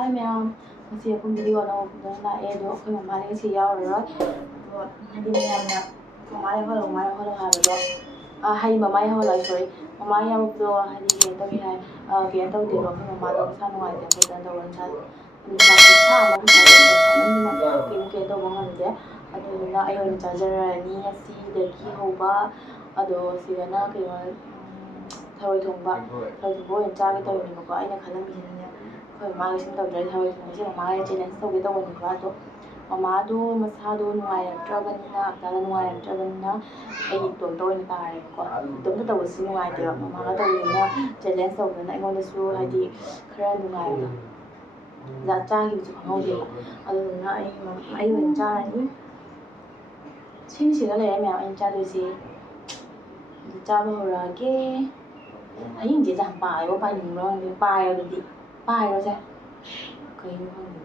Hi ma'am, ngasi akong video na lae do ako'y mamali ngasi yaurarot. Do hindi ma'am na mamaya ko habado. Hay mamaya ko lang sorry. Mamaya do hadi yan to hay yan to di ba ako'y mamado sa nung ay ko dan do sa sa mo sa kim do mga nde. ꯑꯗꯨꯗꯨꯅ ꯑꯩ ꯑꯣꯏꯅ ꯆꯥꯖꯔꯅꯤ ꯉꯁꯤꯗꯒꯤ ꯍꯧꯕ ꯑꯗꯣ ꯁꯤꯗꯅ ꯀꯩꯅꯣ ꯊꯔꯣꯏ ꯊꯣꯡꯕ ꯑꯣꯏꯅ ꯆꯥꯒꯦ ꯇꯧꯕꯅꯦꯕꯀꯣ ꯑꯩꯅ ꯈꯜꯂꯝꯃꯤꯁꯤꯅꯅꯦ ꯑꯩꯈꯣꯏ ꯃꯃꯥꯒ ꯁꯨꯝ ꯇꯧꯗ꯭ꯔꯗꯤ ꯊꯔꯣꯏ ꯊꯣꯡꯕꯁꯦ ꯃꯃꯥꯒ ꯆꯦꯂꯦꯟꯖ ꯇꯧꯒꯦ ꯇꯧꯕꯅꯦꯕ ꯑꯗꯣ ꯃꯃꯥꯗꯣ ꯃꯁꯥꯗꯣ ꯅꯨꯡꯉꯥꯏꯔꯛꯇ꯭ꯔꯕꯅꯤꯅ ꯍꯛꯆꯥꯡꯗ ꯅꯨꯡꯉꯥꯏꯔꯛꯇ꯭ꯔꯕꯅꯤꯅ ꯑꯩ ꯏꯇꯣꯝꯇ ꯑꯣꯏꯅ ꯇꯥꯔꯦꯕꯀꯣ ꯏꯇꯣꯝꯇ ꯇꯧꯕꯁꯤ ꯅꯨꯡꯉꯥꯏꯇꯦꯕ ꯃꯃꯥꯒ ꯇꯧꯕꯅꯤꯅ ꯆꯦꯂꯦꯟꯖ ꯇꯧꯗꯅ ꯑꯩꯉꯣꯟꯗꯁꯨ ꯍꯥꯏꯗꯤ ꯈꯔ ꯅꯨꯡꯉꯥꯏꯕꯗꯣ ꯆꯥꯈꯤꯕꯁꯨ ꯈꯪꯍꯧꯗꯦꯕ ꯑꯗꯨꯗꯨꯅ ꯑꯩ ꯑꯣꯏꯅ ꯆꯥꯔꯅꯤ ꯁꯤꯒ ꯂꯩꯔꯦ ꯃꯌꯥꯝ ꯑꯩꯅ ꯆꯥꯗꯣꯏꯁꯦ ꯑꯗꯨ ꯆꯥꯕ ꯍꯧꯔꯛꯑꯒꯦ ꯍꯌꯦꯡꯁꯦ ꯌꯥꯝ ꯄꯥꯏꯌꯣ ꯄꯥꯏꯅꯤꯡꯕ꯭ꯔꯣ ꯈꯪꯗꯦ ꯄꯥꯏꯔꯣ ꯑꯗꯨꯗꯤ ꯄꯥꯏꯔꯣꯁꯦ ꯀꯩꯅꯣ ꯈꯪꯗꯦ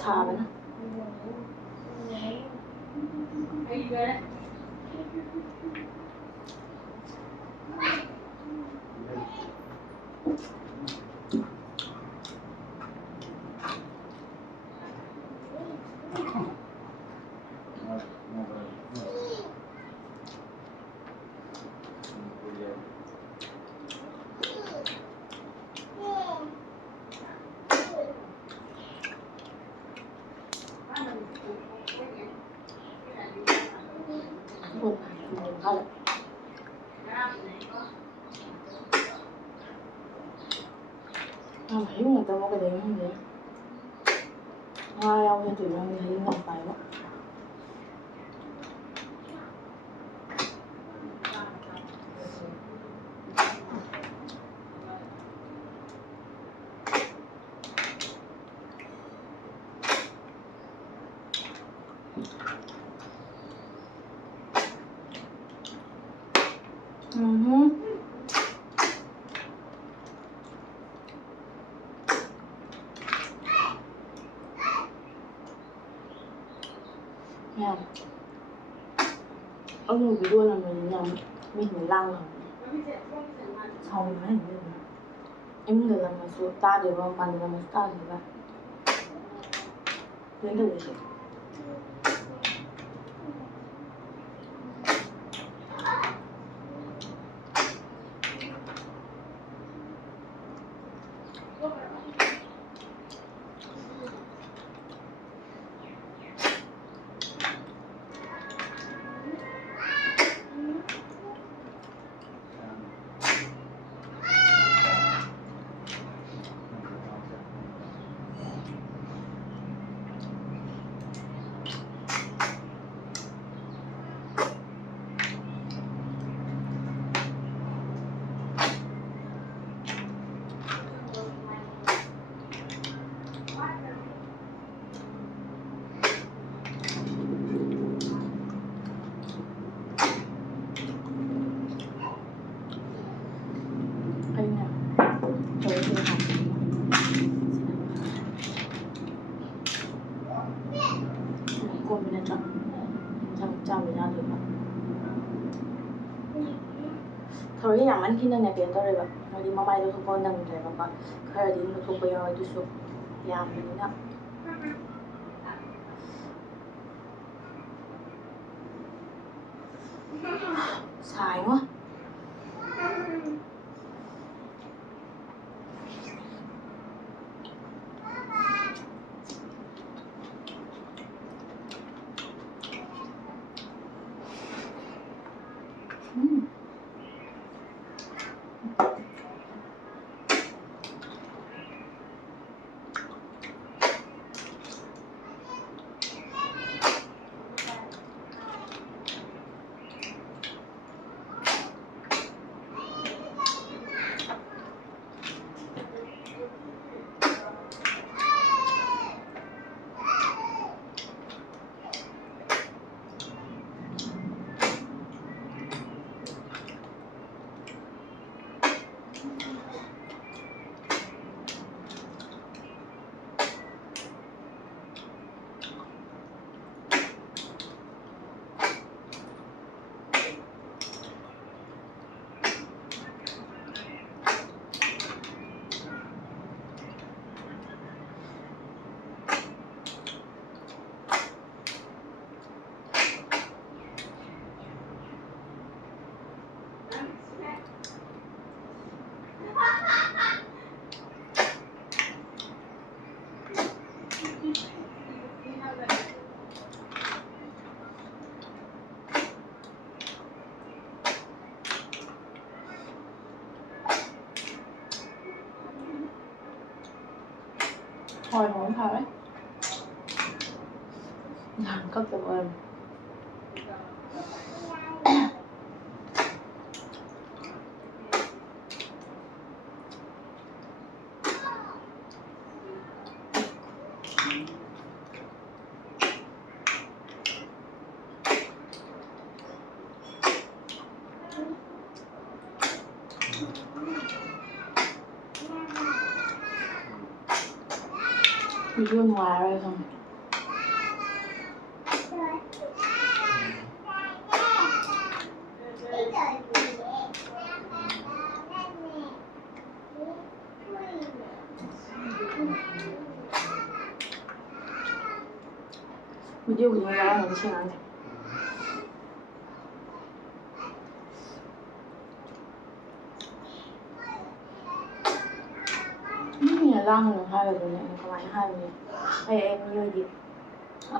ꯁꯥꯕꯅ hữu người ta có cái đấy không vậy? Hoa đâu thì nó hữu người phải đó. Nha. Ông video là mình nhầm mình phải lăng hả? Sau này hình như em người làm mà số ta được không? Bạn làm mà ta được không? Đến được rồi. ꯊꯧꯔꯤ ꯌꯥꯝꯃꯟꯈꯤꯅꯅꯦ ꯀꯩꯅꯣ ꯇꯧꯔꯦꯕ ꯍꯥꯏꯗꯤ ꯃꯃꯥꯏꯗꯣ ꯊꯣꯛꯄ ꯅꯪꯗ꯭ꯔꯦꯕꯀꯣ ꯈꯔꯗꯤ ꯑꯗꯨꯝ ꯊꯣꯛꯄ ꯌꯥꯎꯋꯦ ꯑꯗꯨꯁꯨ ꯌꯥꯝꯕꯅꯤꯅ ꯁꯥꯏꯉꯣ hồi không phải làm cấp tập ơn đi bên ngoài rồi không video của chúng ta là cái chuyện này nhà lang là hai rồi này còn lại hai rồi ai em như gì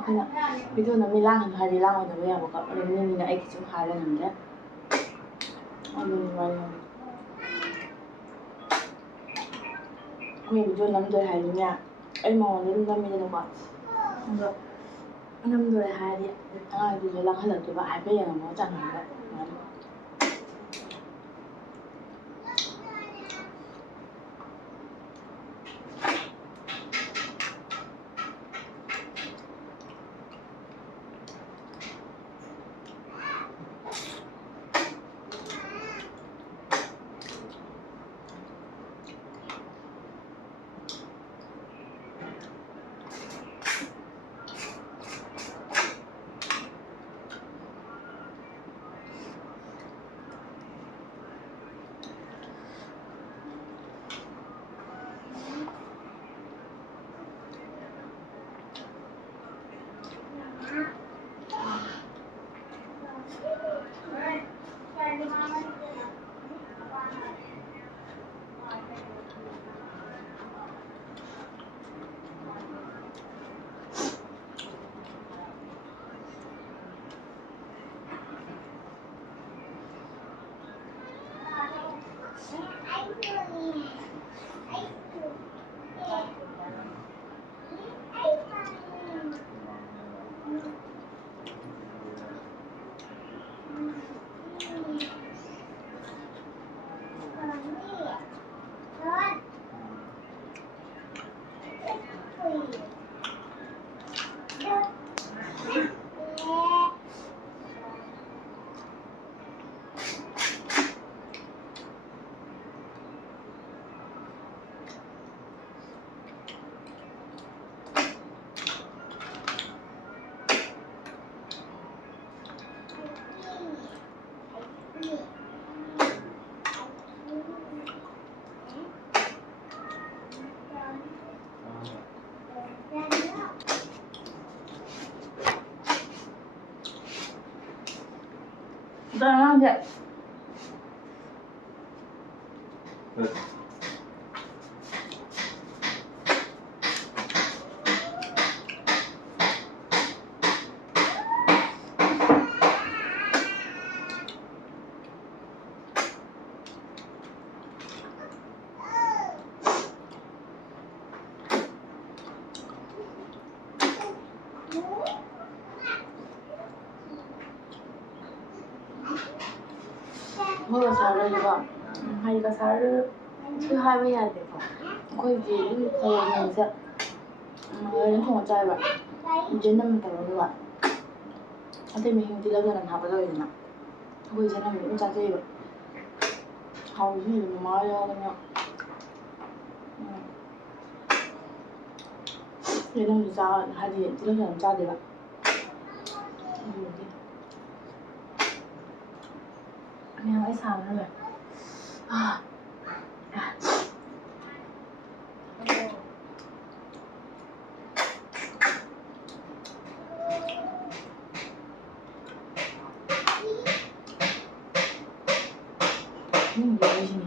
그냥 미도는 미랑 하리랑 오늘 왜 먹어? 우리는 애기 좀 하려는데. 오늘 말이야. 미도 남들 하리냐? 얼마 오늘은 남이는 거. 그래서 남들 하리. 아, 미도랑 하려도 봐. 알베야 뭐 짠한데. Đang vậy. 뭐가 잘하니까 하이가 살을 해야 돼서 거의 이제 거의 이제 연통을 짜봐 이제 남은 거 봐. 근데 mình đi lâu rồi làm học rồi mà bây giờ mình cũng ra chơi rồi hầu như là mới nha 얘는 진짜 하디 들어서 안 짜대라 그냥 이 사람을 아 열심히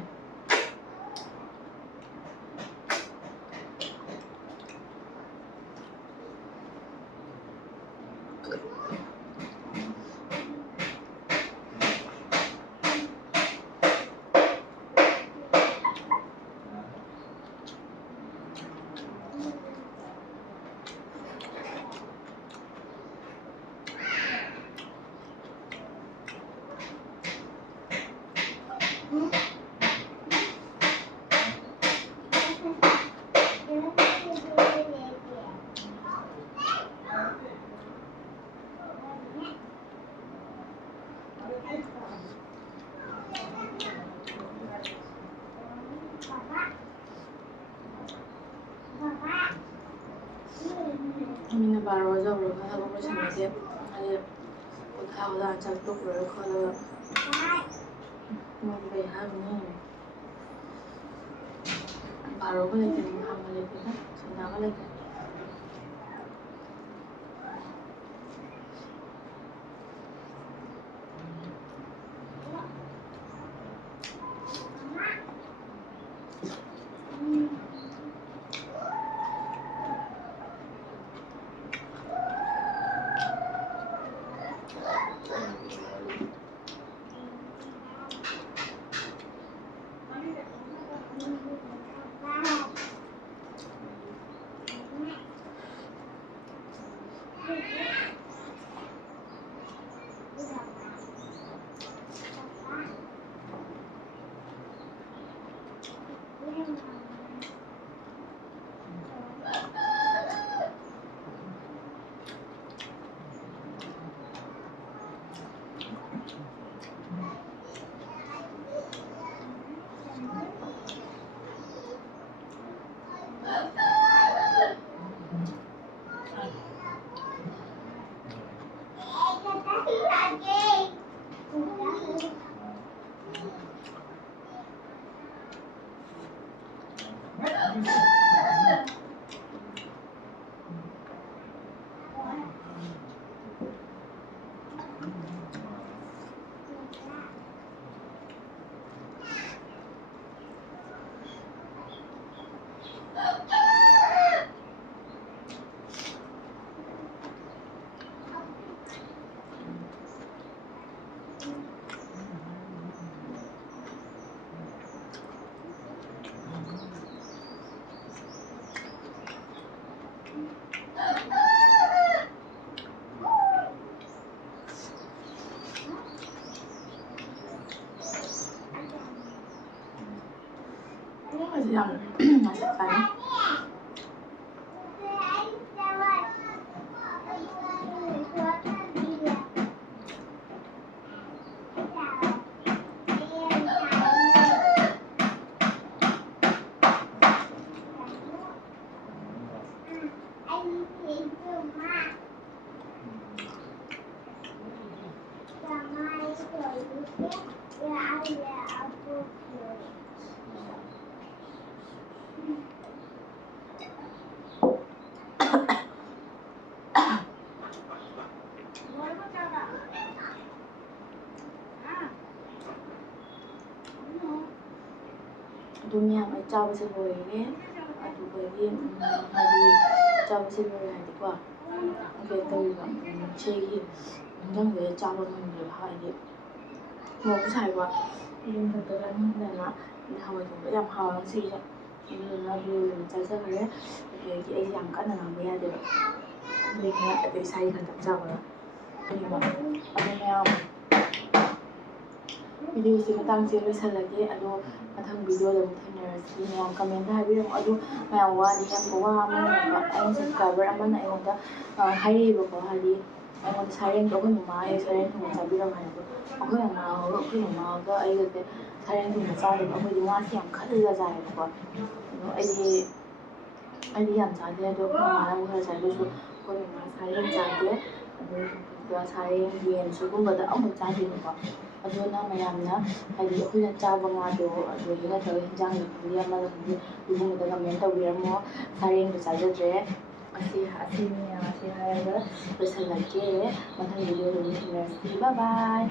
ꯕꯥꯔꯣ ꯌꯧꯔꯒ ꯊꯕꯛ ꯂꯣꯏꯁꯤꯟꯕꯁꯦ ꯍꯥꯏꯗꯤ ꯄꯣꯊꯥ ꯆꯥꯛ ꯇꯣꯛꯂꯣꯏꯔ ꯈꯣꯠꯂꯒ ꯃꯣꯏꯗꯤ ꯀꯩ ꯍꯥꯏꯕꯅꯤ ꯕꯥꯔꯣꯒ ꯂꯩꯇꯦ ꯅꯨꯡꯗꯥꯡꯒ ꯂꯩꯇꯦ ꯁꯟꯗꯥꯒ ꯂꯩꯇꯦ yang masakan dunia may cawa sa buhay at ubagi hadi cawa sa buhay hadi ko okay tayo ba chegi hanggang gaya cawa ng hadi mo ko sai ba yung tatagan na hawa ko yam hawa si sa na du sa sa kare okay ai yang kan na ba ya de ba ni ka ai sai kan tak cawa ni ba ano video si matang si loisalage ado mathang video da muthainarasi mayam comment da habiram ado mayam wadi yam ko wa amana ai subscriber amana ai wada hairi ba ko hali ai wada sareng ko mama ai sareng ko sabiram hai ko akoi mama ga ai ga sareng ko sa de akoi wa si yam khalla jai ko ai yam sa de do mama na ko sa do so ko mama sareng ja de ado sareng yen su ko da amu ja de ko aduna mayamna hadi akhuna chaba nga do hina taw hinjang ni puri ama ni lumu da comment tawiramo sareng do sajadre asi haraga basalake mathang video do ni bye bye